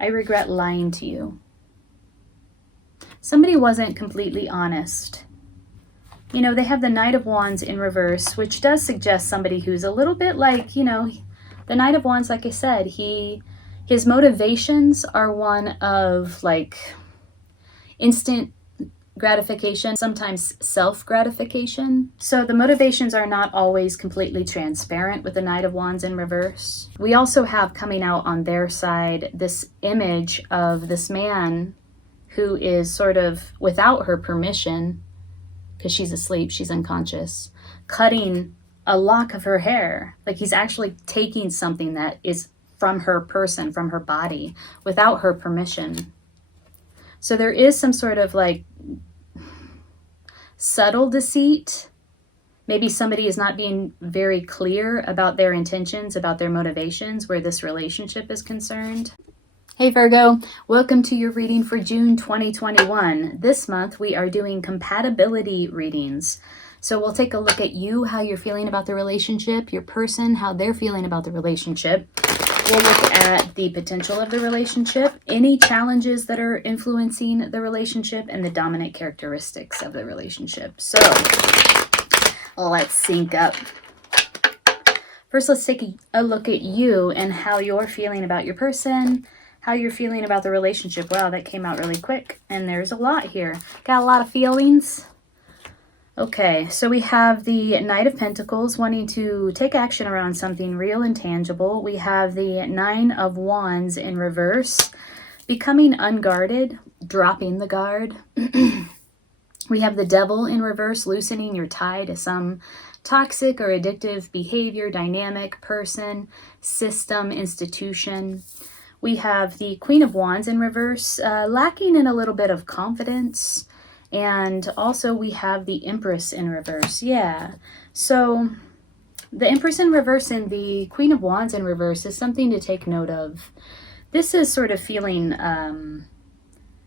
I regret lying to you. Somebody wasn't completely honest. You know, they have the Knight of Wands in reverse, which does suggest somebody who's a little bit like, you know, the Knight of Wands, like I said, his motivations are one of like instant gratification, sometimes self-gratification. So the motivations are not always completely transparent with the Knight of Wands in reverse. We also have coming out on their side this image of this man who is sort of without her permission, because she's asleep, she's unconscious, cutting a lock of her hair. Like he's actually taking something that is from her person, from her body, without her permission. So there is some sort of like subtle deceit. Maybe somebody is not being very clear about their intentions, about their motivations, where this relationship is concerned. Hey Virgo, welcome to your reading for June 2021. This month we are doing compatibility readings. So we'll take a look at you, how you're feeling about the relationship, your person, how they're feeling about the relationship. We'll look at the potential of the relationship, any challenges that are influencing the relationship, and the dominant characteristics of the relationship. So let's sync up. First, let's take a look at you and how you're feeling about your person, how you're feeling about the relationship. Wow, that came out really quick. And there's a lot here. Got a lot of feelings. Okay, so we have the Knight of Pentacles wanting to take action around something real and tangible. We have the Nine of Wands in reverse, becoming unguarded, dropping the guard. We have the Devil in reverse, loosening your tie to some toxic or addictive behavior, dynamic, person, system, institution. We have the Queen of Wands in reverse, lacking in a little bit of confidence. And also we have the Empress in reverse. Yeah. So the Empress in reverse and the Queen of Wands in reverse is something to take note of. This is sort of feeling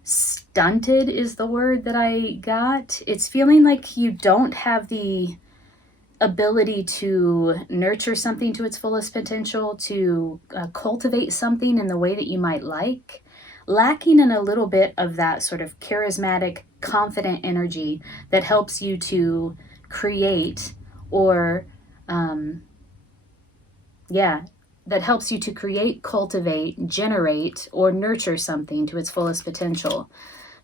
stunted is the word that I got. It's feeling like you don't have the ability to nurture something to its fullest potential, to cultivate something in the way that you might like. Lacking in a little bit of that sort of charismatic, confident energy that helps you to create or, that helps you to create, cultivate, generate, or nurture something to its fullest potential.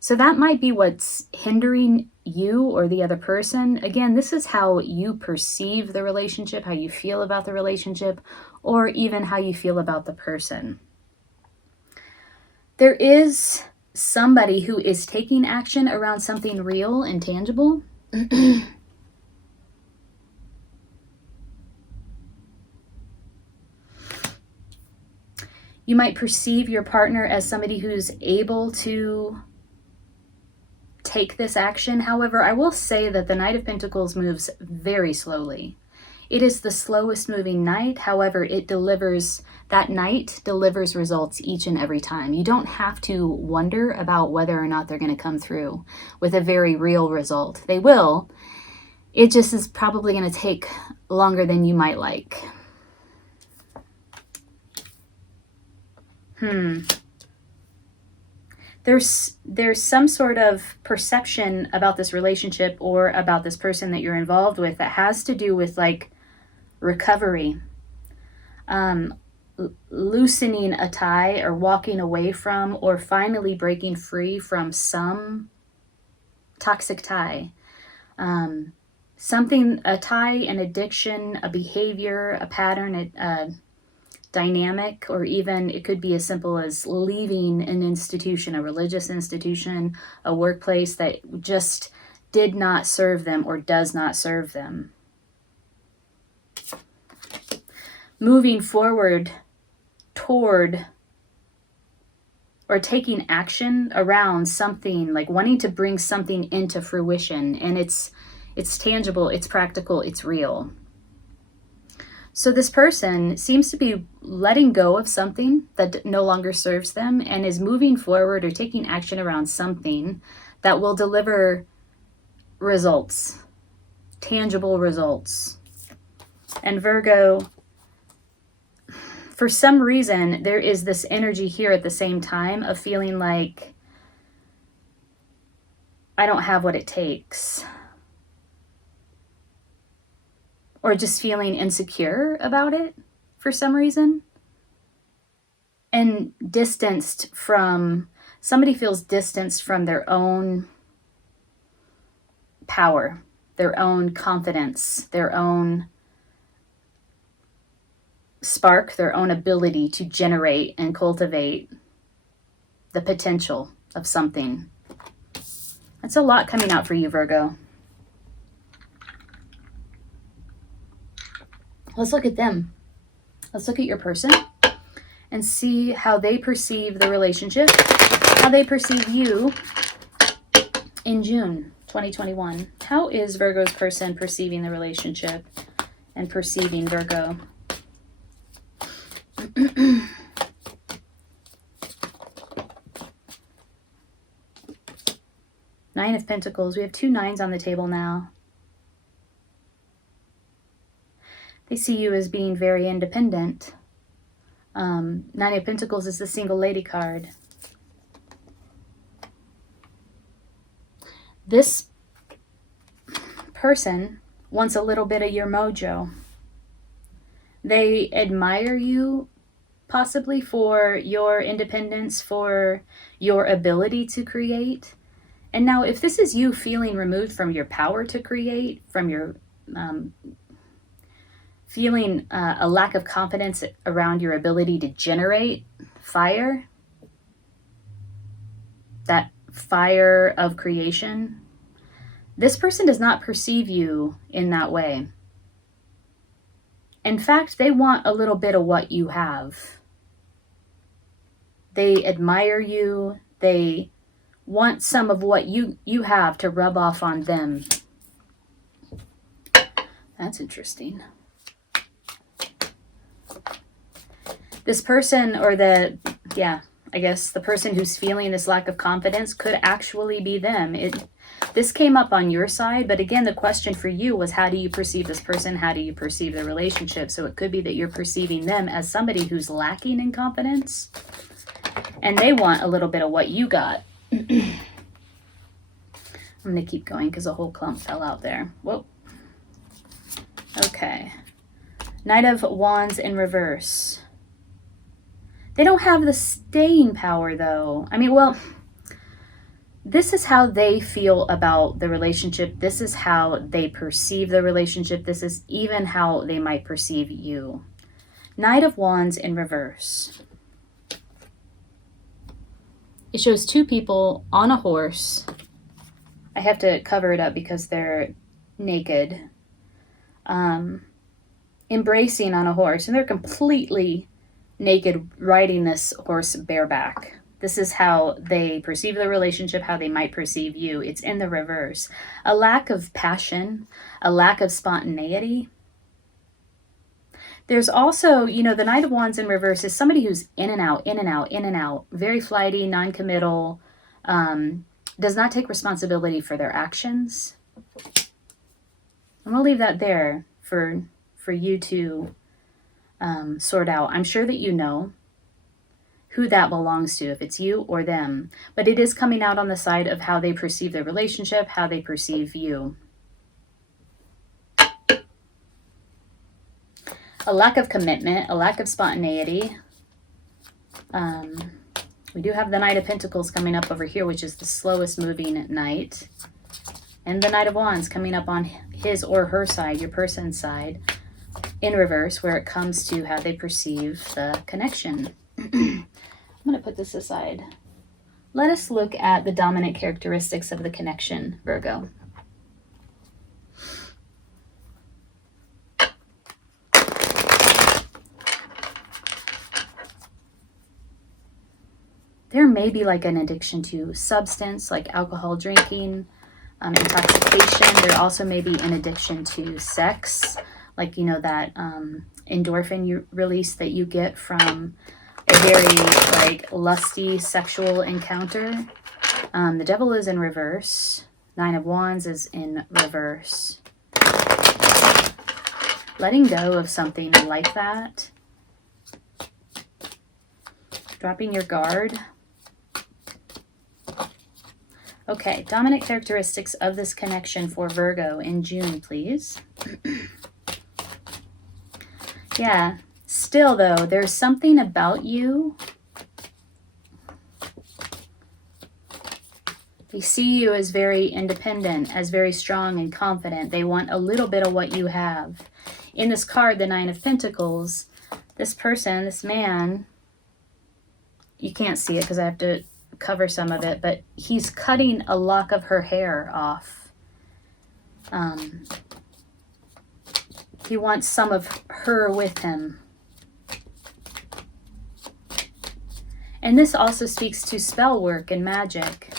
So that might be what's hindering you or the other person. Again, this is how you perceive the relationship, how you feel about the relationship, or even how you feel about the person. There is somebody who is taking action around something real and tangible. You might perceive your partner as somebody who's able to take this action. However, I will say that the Knight of Pentacles moves very slowly. It is the slowest moving knight. However, that knight delivers results each and every time. You don't have to wonder about whether or not they're going to come through with a very real result. They will. It just is probably going to take longer than you might like. There's some sort of perception about this relationship or about this person that you're involved with that has to do with like recovery, loosening a tie or walking away from, or finally breaking free from some toxic tie. Something, a tie, an addiction, a behavior, a pattern, a dynamic, or even it could be as simple as leaving an institution, a religious institution, a workplace that just did not serve them or does not serve them. Moving forward toward or taking action around something, like wanting to bring something into fruition, and it's tangible, it's practical, it's real. So this person seems to be letting go of something that no longer serves them and is moving forward or taking action around something that will deliver results, tangible results. And Virgo, for some reason, there is this energy here at the same time of feeling like I don't have what it takes. Or just feeling insecure about it for some reason. And distanced from, somebody feels distanced from their own power, their own confidence, their own spark, their own ability to generate and cultivate the potential of something. That's a lot coming out for you, Virgo. Let's look at them. Let's look at your person and see how they perceive the relationship, how they perceive you in June 2021. How is Virgo's person perceiving the relationship and perceiving Virgo? Nine of Pentacles. We have 2 9s on the table now. They see you as being very independent. 9 of Pentacles is the single lady card. This person wants a little bit of your mojo. They admire you possibly for your independence, for your ability to create. And now if this is you feeling removed from your power to create, from your feeling a lack of confidence around your ability to generate fire, that fire of creation, this person does not perceive you in that way. In fact, they want a little bit of what you have. They admire you. They want some of what you have to rub off on them. That's interesting. This person, or I guess the person who's feeling this lack of confidence could actually be them. This came up on your side, but again, the question for you was, how do you perceive this person? How do you perceive the relationship? So it could be that you're perceiving them as somebody who's lacking in confidence, and they want a little bit of what you got. I'm going to keep going because a whole clump fell out there. Whoa. Okay. Knight of Wands in reverse. They don't have the staying power, though. I mean, well, this is how they feel about the relationship. This is how they perceive the relationship. This is even how they might perceive you. Knight of Wands in reverse. It shows 2 people on a horse. I have to cover it up because they're naked. Embracing on a horse. And they're completely naked, riding this horse bareback. This is how they perceive the relationship, how they might perceive you. It's in the reverse. A lack of passion, a lack of spontaneity. There's also, the Knight of Wands in reverse is somebody who's in and out, in and out, in and out, very flighty, non-committal, does not take responsibility for their actions. I'm going to leave that there for you to sort out. I'm sure that you know who that belongs to, if it's you or them. But it is coming out on the side of how they perceive the relationship, how they perceive you. A lack of commitment, a lack of spontaneity. We do have the Knight of Pentacles coming up over here, which is the slowest moving knight. And the Knight of Wands coming up on his or her side, your person's side, in reverse, where it comes to how they perceive the connection. I'm going to put this aside. Let us look at the dominant characteristics of the connection, Virgo. There may be like an addiction to substance, like alcohol drinking, intoxication. There also may be an addiction to sex, like, that endorphin release that you get from a very lusty sexual encounter. The Devil is in reverse. Nine of Wands is in reverse. Letting go of something like that Dropping your guard. Okay, dominant characteristics of this connection for Virgo in June, please. Yeah, still though, there's something about you. They see you as very independent, as very strong and confident. They want a little bit of what you have. In this card, the Nine of Pentacles, this person, this man, you can't see it because I have to cover some of it, but he's cutting a lock of her hair off. He wants some of her with him. And this also speaks to spell work and magic.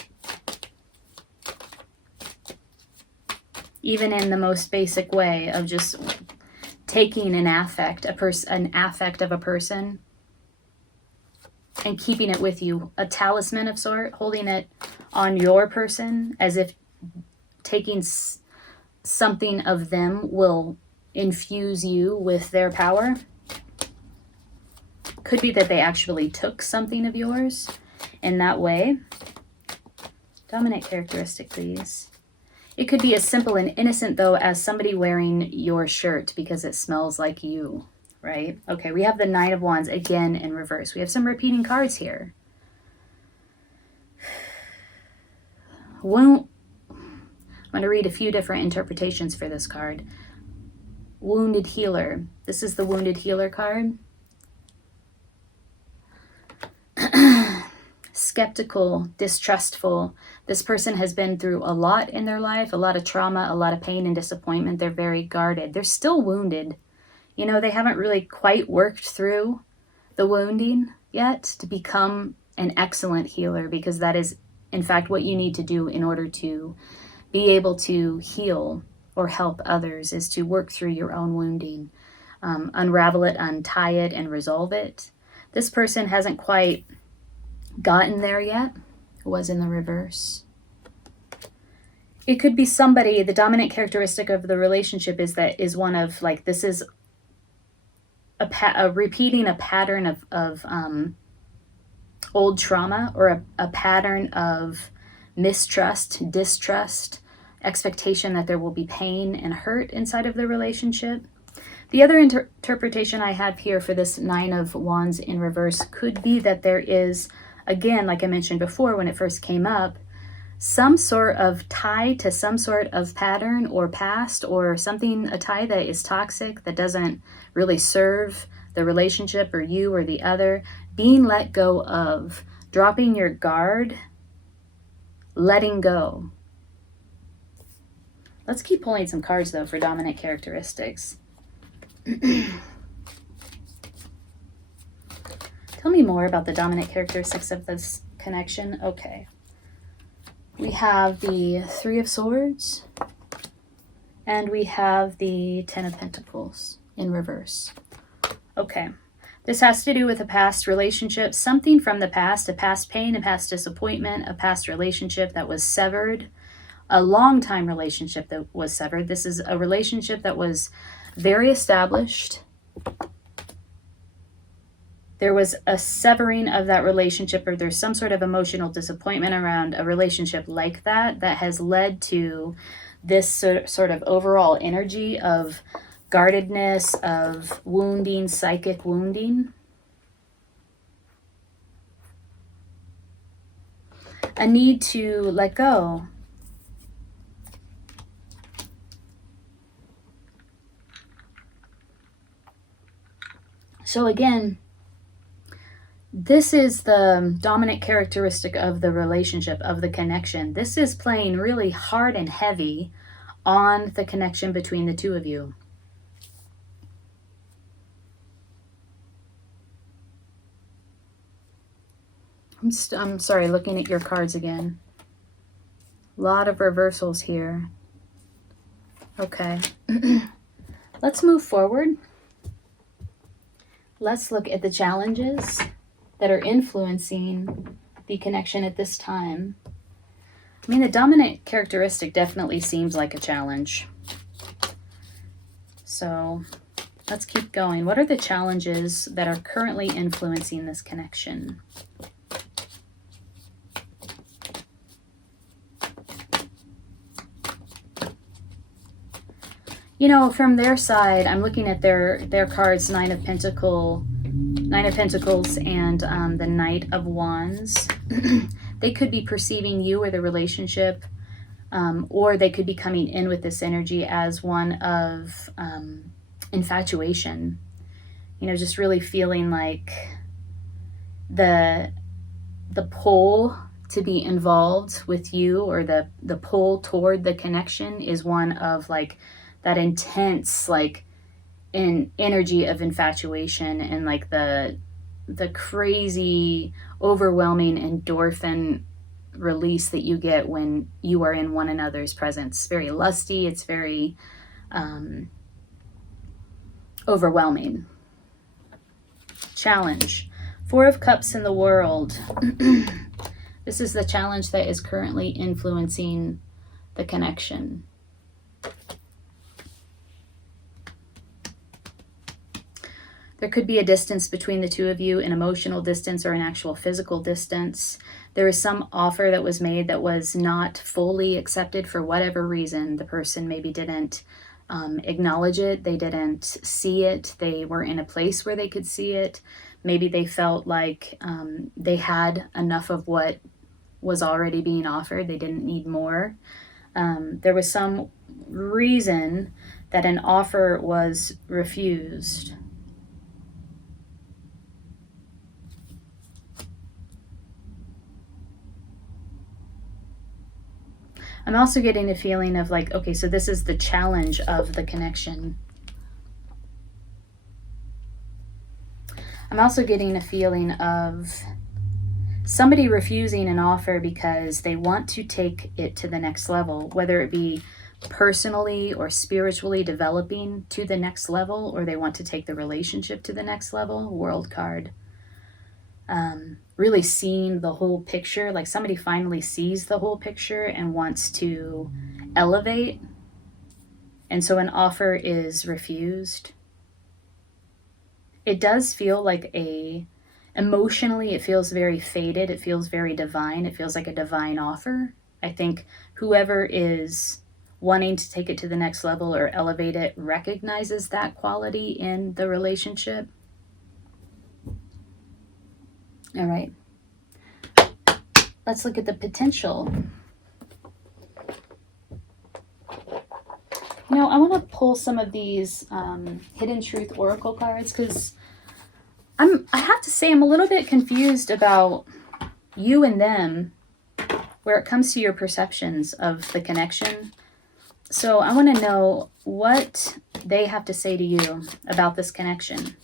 Even in the most basic way of just taking an affect, an affect of a person and keeping it with you, a talisman of sort, holding it on your person as if taking something of them will infuse you with their power. Could be that they actually took something of yours in that way. Dominant characteristic, please. It could be as simple and innocent, though, as somebody wearing your shirt because it smells like you, right? Okay, we have the Nine of Wands again in reverse. We have some repeating cards here. I'm going to read a few different interpretations for this card. Wounded Healer. This is the Wounded Healer card. Skeptical, distrustful. This person has been through a lot in their life, a lot of trauma, a lot of pain and disappointment. They're very guarded. They're still wounded. You know, they haven't really quite worked through the wounding yet to become an excellent healer, because that is, in fact, what you need to do in order to be able to heal or help others, is to work through your own wounding, unravel it, untie it, and resolve it. This person hasn't quite gotten there yet. It was in the reverse. It could be somebody, the dominant characteristic of the relationship is one of, like, this is repeating a pattern of old trauma, or a pattern of mistrust, distrust, expectation that there will be pain and hurt inside of the relationship. The other interpretation I have here for this Nine of Wands in reverse could be that there is, again, like I mentioned before when it first came up, some sort of tie to some sort of pattern or past, or something, a tie that is toxic, that doesn't really serve the relationship or you or the other, being let go of, dropping your guard, letting go. Let's keep pulling some cards, though, for dominant characteristics. Tell me more about the dominant characteristics of this connection. Okay. We have the Three of Swords, and we have the Ten of Pentacles in reverse. Okay. This has to do with a past relationship, something from the past, a past pain, a past disappointment, a past relationship that was severed, a long time relationship that was severed. This is a relationship that was very established. There was a severing of that relationship, or there's some sort of emotional disappointment around a relationship like that has led to this sort of overall energy of guardedness, of wounding, psychic wounding. A need to let go. So again, this is the dominant characteristic of the relationship, of the connection. This is playing really hard and heavy on the connection between the two of you. I'm sorry, looking at your cards again. A lot of reversals here. Okay. Let's move forward. Let's look at the challenges that are influencing the connection at this time. I mean, the dominant characteristic definitely seems like a challenge. So Let's keep going. What are the challenges that are currently influencing this connection? You know, from their side, I'm looking at their cards, Nine of Pentacles, and the Knight of Wands. They could be perceiving you or the relationship, or they could be coming in with this energy as one of infatuation. You know, just really feeling like the pull to be involved with you, or the pull toward the connection, is one of like that intense like an energy of infatuation, and like the crazy overwhelming endorphin release that you get when you are in one another's presence. It's very lusty, it's very overwhelming. Challenge. Four of Cups in the World. This is the challenge that is currently influencing the connection. There could be a distance between the two of you, an emotional distance or an actual physical distance. There is some offer that was made that was not fully accepted for whatever reason. The person maybe didn't acknowledge it. They didn't see it. They weren't in a place where they could see it. Maybe they felt like they had enough of what was already being offered. They didn't need more. There was some reason that an offer was refused. I'm also getting a feeling of like, okay, so this is the challenge of the connection. I'm also getting a feeling of somebody refusing an offer because they want to take it to the next level, whether it be personally or spiritually developing to the next level, or they want to take the relationship to the next level. World card. Really seeing the whole picture, like somebody finally sees the whole picture and wants to elevate, and so an offer is refused. It does feel like emotionally it feels very fated, it feels very divine, it feels like a divine offer. I think whoever is wanting to take it to the next level or elevate it recognizes that quality in the relationship. All right, let's look at the potential. You know, I want to pull some of these Hidden Truth Oracle cards because I have to say I'm a little bit confused about you and them where it comes to your perceptions of the connection. So I want to know what they have to say to you about this connection.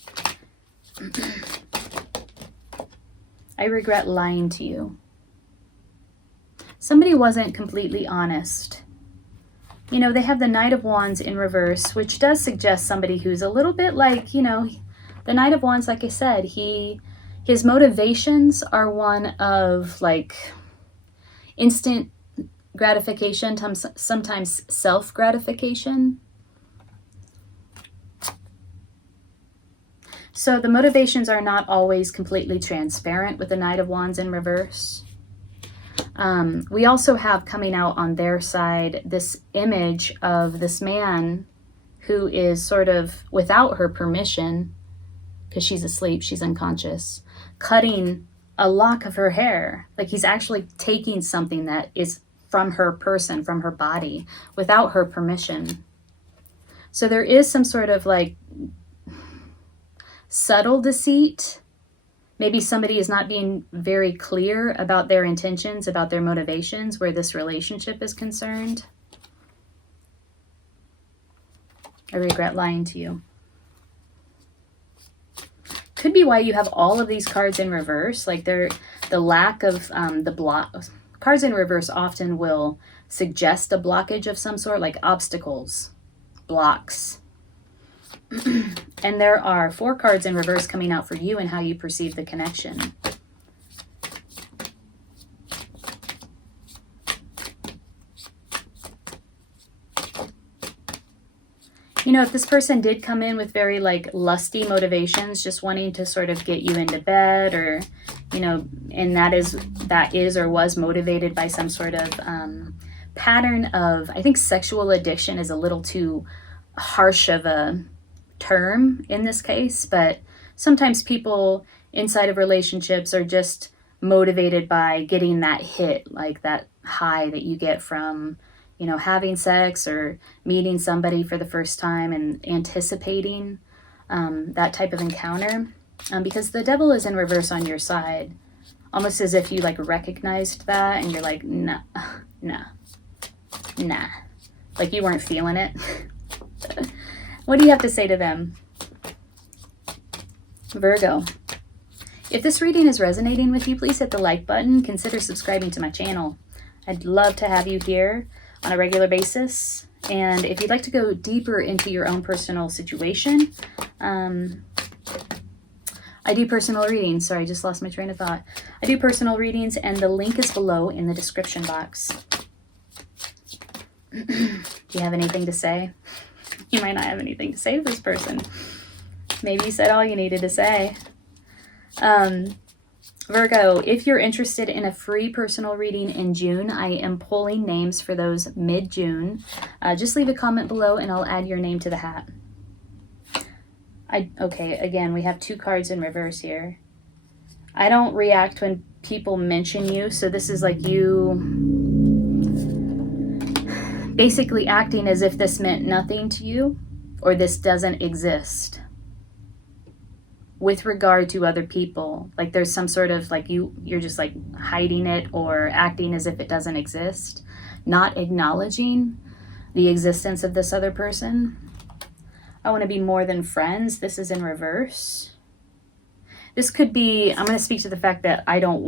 I regret lying to you. Somebody wasn't completely honest. You know, they have the Knight of Wands in reverse, which does suggest somebody who's a little bit like, you know, the Knight of Wands, like I said, his motivations are one of like instant gratification, sometimes self-gratification. So the motivations are not always completely transparent with the Knight of Wands in reverse. We also have coming out on their side this image of this man who is sort of, without her permission, because she's asleep, she's unconscious, cutting a lock of her hair. Like he's actually taking something that is from her person, from her body, without her permission. So there is some sort of like subtle deceit. Maybe somebody is not being very clear about their intentions, about their motivations, where this relationship is concerned. I regret lying to you. Could be why you have all of these cards in reverse. Like the lack of the block. Cards in reverse often will suggest a blockage of some sort, like obstacles, blocks. And there are 4 cards in reverse coming out for you and how you perceive the connection. You know, if this person did come in with very like lusty motivations, just wanting to sort of get you into bed, or, you know, and that is or was motivated by some sort of pattern of, I think sexual addiction is a little too harsh of a term in this case, but sometimes people inside of relationships are just motivated by getting that hit, like that high that you get from, you know, having sex or meeting somebody for the first time and anticipating that type of encounter, because the devil is in reverse on your side, almost as if you like recognized that and you're like, nah, like you weren't feeling it. What do you have to say to them? Virgo. If this reading is resonating with you, please hit the like button. Consider subscribing to my channel. I'd love to have you here on a regular basis. And if you'd like to go deeper into your own personal situation, I do personal readings. Sorry, I just lost my train of thought. I do personal readings, and the link is below in the description box. Do you have anything to say? You might not have anything to say to this person. Maybe you said all you needed to say. Virgo, if you're interested in a free personal reading in June, I am pulling names for those mid-June. Just leave a comment below and I'll add your name to the hat. Okay, again, we have 2 cards in reverse here. I don't react when people mention you, so this is like you basically acting as if this meant nothing to you or this doesn't exist. With regard to other people, like there's some sort of like you're just like hiding it or acting as if it doesn't exist, not acknowledging the existence of this other person. I want to be more than friends. This is in reverse. This could be, I'm going to speak to the fact that I don't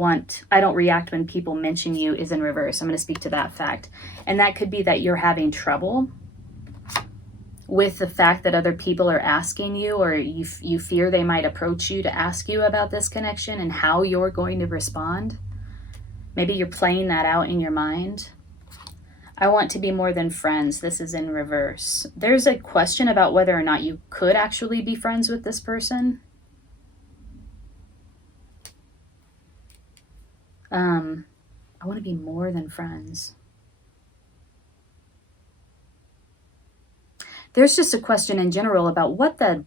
react when people mention you is in reverse. I'm going to speak to that fact. And that could be that you're having trouble with the fact that other people are asking you, or you fear they might approach you to ask you about this connection and how you're going to respond. Maybe you're playing that out in your mind. I want to be more than friends. This is in reverse. There's a question about whether or not you could actually be friends with this person. I want to be more than friends. There's just a question in general about what the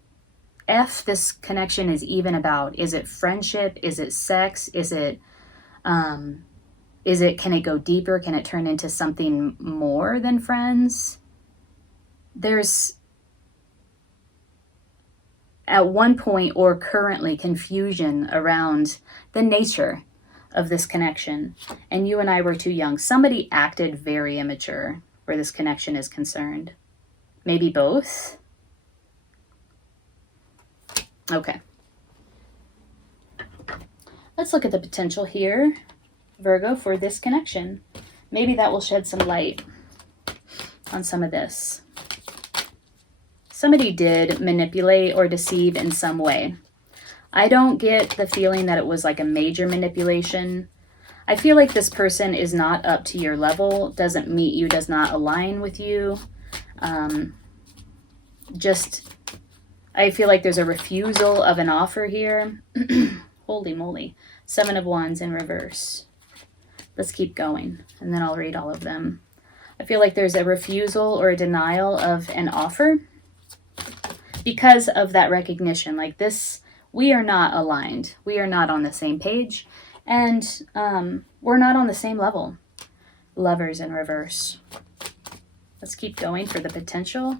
F this connection is even about. Is it friendship? Is it sex? Is it, can it go deeper? Can it turn into something more than friends? There's, at one point or currently, confusion around the nature of this connection. And you and I were too young. Somebody acted very immature where this connection is concerned. Maybe both. Okay. Let's look at the potential here, Virgo, for this connection. Maybe that will shed some light on some of this. Somebody did manipulate or deceive in some way. I don't get the feeling that it was like a major manipulation. I feel like this person is not up to your level, doesn't meet you, does not align with you. I feel like there's a refusal of an offer here. Holy moly. 7 of Wands in reverse. Let's keep going, and then I'll read all of them. I feel like there's a refusal or a denial of an offer because of that recognition. Like this, we are not aligned. We are not on the same page, and we're not on the same level. Lovers in reverse. Let's keep going for the potential.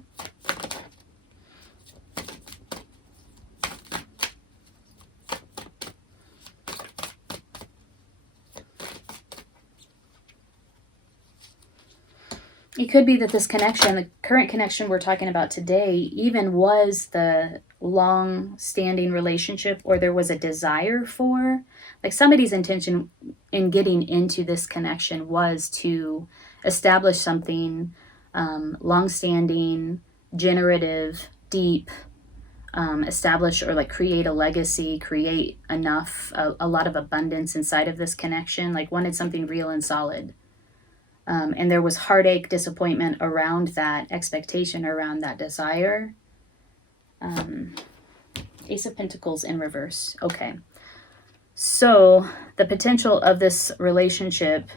It could be that this connection, the current connection we're talking about today, even was the long-standing relationship, or there was a desire for, like somebody's intention in getting into this connection was to establish something long-standing, generative, deep, establish or like create a legacy, create enough, a lot of abundance inside of this connection, like wanted something real and solid. And there was heartache, disappointment around that expectation, around that desire. Ace of Pentacles in reverse. Okay. So the potential of this relationship,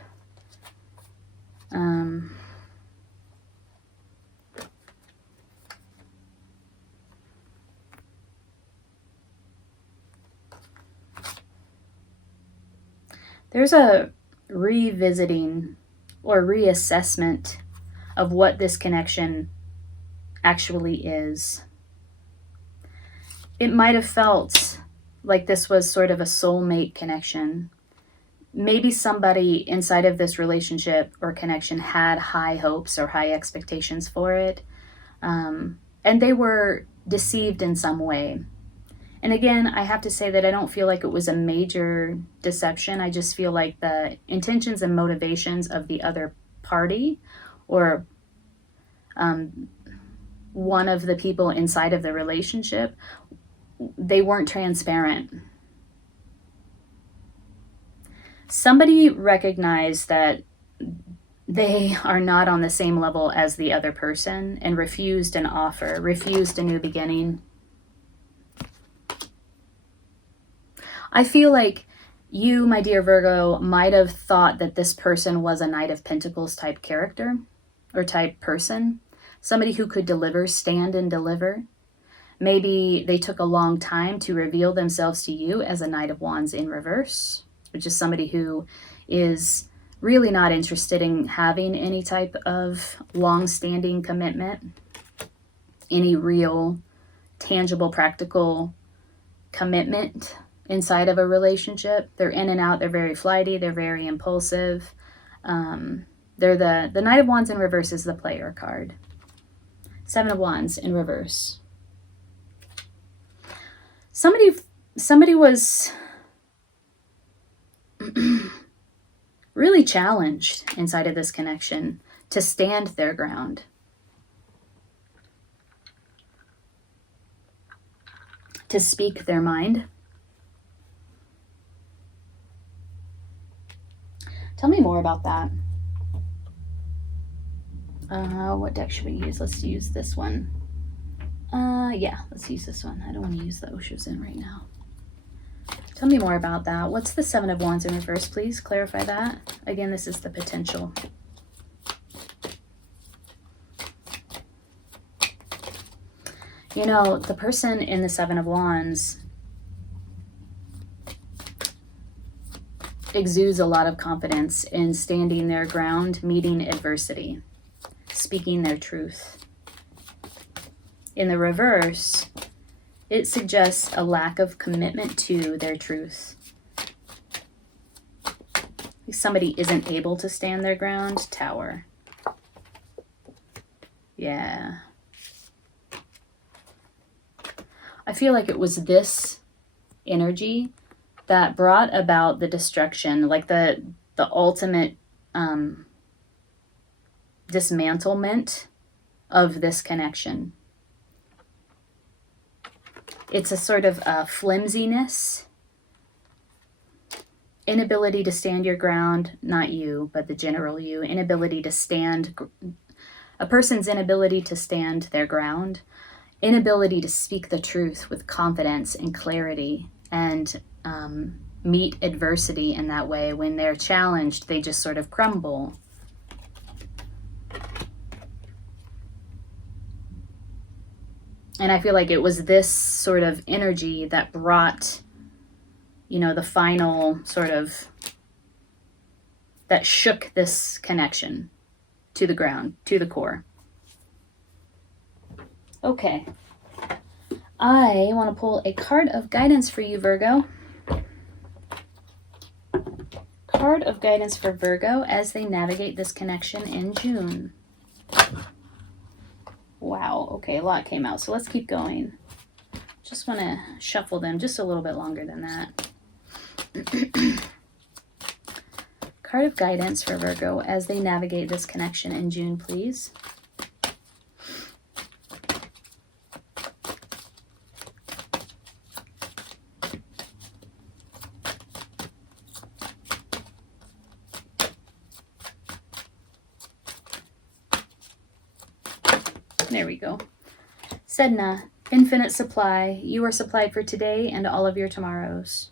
there's a revisiting or reassessment of what this connection actually is. It might have felt like this was sort of a soulmate connection. Maybe somebody inside of this relationship or connection had high hopes or high expectations for it, and they were deceived in some way. And again, I have to say that I don't feel like it was a major deception. I just feel like the intentions and motivations of the other party, or one of the people inside of the relationship, they weren't transparent. Somebody recognized that they are not on the same level as the other person and refused an offer, refused a new beginning. I feel like you, my dear Virgo, might have thought that this person was a Knight of Pentacles type character or type person, somebody who could deliver, stand and deliver. Maybe they took a long time to reveal themselves to you as a Knight of Wands in reverse, which is somebody who is really not interested in having any type of long-standing commitment, any real, tangible, practical commitment inside of a relationship. They're in and out. They're very flighty. They're very impulsive. They're the Knight of Wands in reverse is the player card. Seven of Wands in reverse. Somebody was really challenged inside of this connection to stand their ground. To speak their mind. Tell me more about that. What deck should we use? Let's use this one. Yeah, let's use this one. I don't want to use the Osho's in right now. Tell me more about that. What's the Seven of Wands in reverse, please? Clarify that. Again, this is the potential. You know, the person in the Seven of Wands exudes a lot of confidence in standing their ground, meeting adversity, speaking their truth. In the reverse, it suggests a lack of commitment to their truth. Somebody isn't able to stand their ground. Tower. Yeah. I feel like it was this energy that brought about the destruction, like the ultimate dismantlement of this connection. It's a sort of flimsiness, inability to stand your ground, not you, but the general you, inability to stand, a person's inability to stand their ground, inability to speak the truth with confidence and clarity, and meet adversity in that way. When they're challenged, they just sort of crumble. And I feel like it was this sort of energy that brought, you know, the final sort of, that shook this connection to the ground, to the core. Okay. I want to pull a card of guidance for you, Virgo. Card of guidance for Virgo as they navigate this connection in June. Wow, okay, a lot came out, so let's keep going. Just want to shuffle them just a little bit longer than that. Card of guidance for Virgo as they navigate this connection in June, please. There we go. Sedna, infinite supply. You are supplied for today and all of your tomorrows.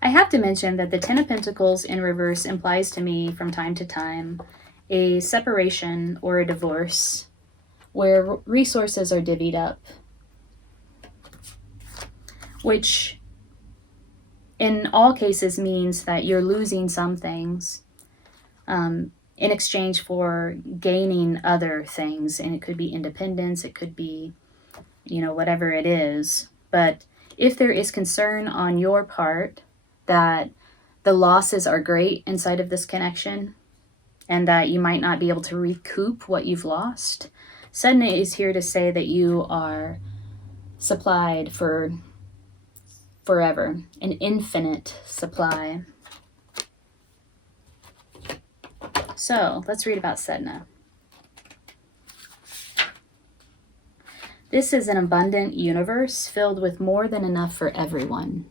I have to mention that the Ten of Pentacles in reverse implies to me from time to time a separation or a divorce where resources are divvied up, which in all cases means that you're losing some things in exchange for gaining other things. And it could be independence, it could be, whatever it is. But if there is concern on your part that the losses are great inside of this connection and that you might not be able to recoup what you've lost, Sedna is here to say that you are supplied for forever, an infinite supply. So let's read about Sedna. This is an abundant universe filled with more than enough for everyone.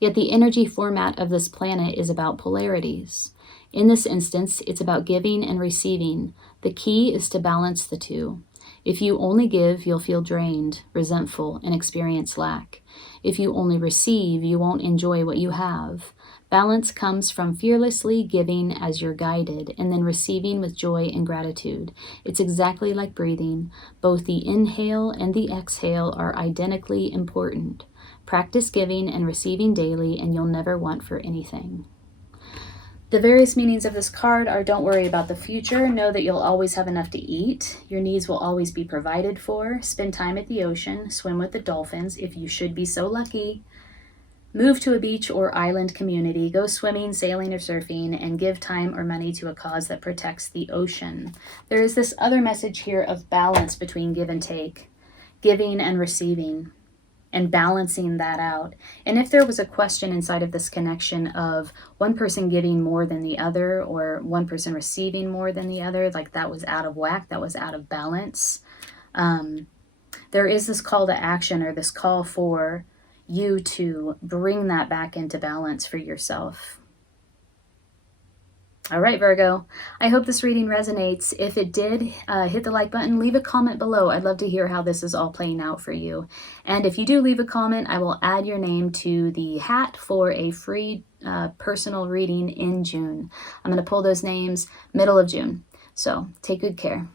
Yet the energy format of this planet is about polarities. In this instance, it's about giving and receiving. The key is to balance the two. If you only give, you'll feel drained, resentful, and experience lack. If you only receive, you won't enjoy what you have. Balance comes from fearlessly giving as you're guided, and then receiving with joy and gratitude. It's exactly like breathing. Both the inhale and the exhale are identically important. Practice giving and receiving daily, and you'll never want for anything. The various meanings of this card are: don't worry about the future. Know that you'll always have enough to eat. Your needs will always be provided for. Spend time at the ocean. Swim with the dolphins if you should be so lucky. Move to a beach or island community. Go swimming, sailing, or surfing, and give time or money to a cause that protects the ocean. There is this other message here of balance between give and take, giving and receiving, and balancing that out. And if there was a question inside of this connection of one person giving more than the other, or one person receiving more than the other, like that was out of whack, that was out of balance, there is this call to action, or this call for you to bring that back into balance for yourself. All right, Virgo, I hope this reading resonates. If it did, hit the like button, leave a comment below. I'd love to hear how this is all playing out for you. And if you do leave a comment, I will add your name to the hat for a free personal reading in June. I'm going to pull those names middle of June. So take good care.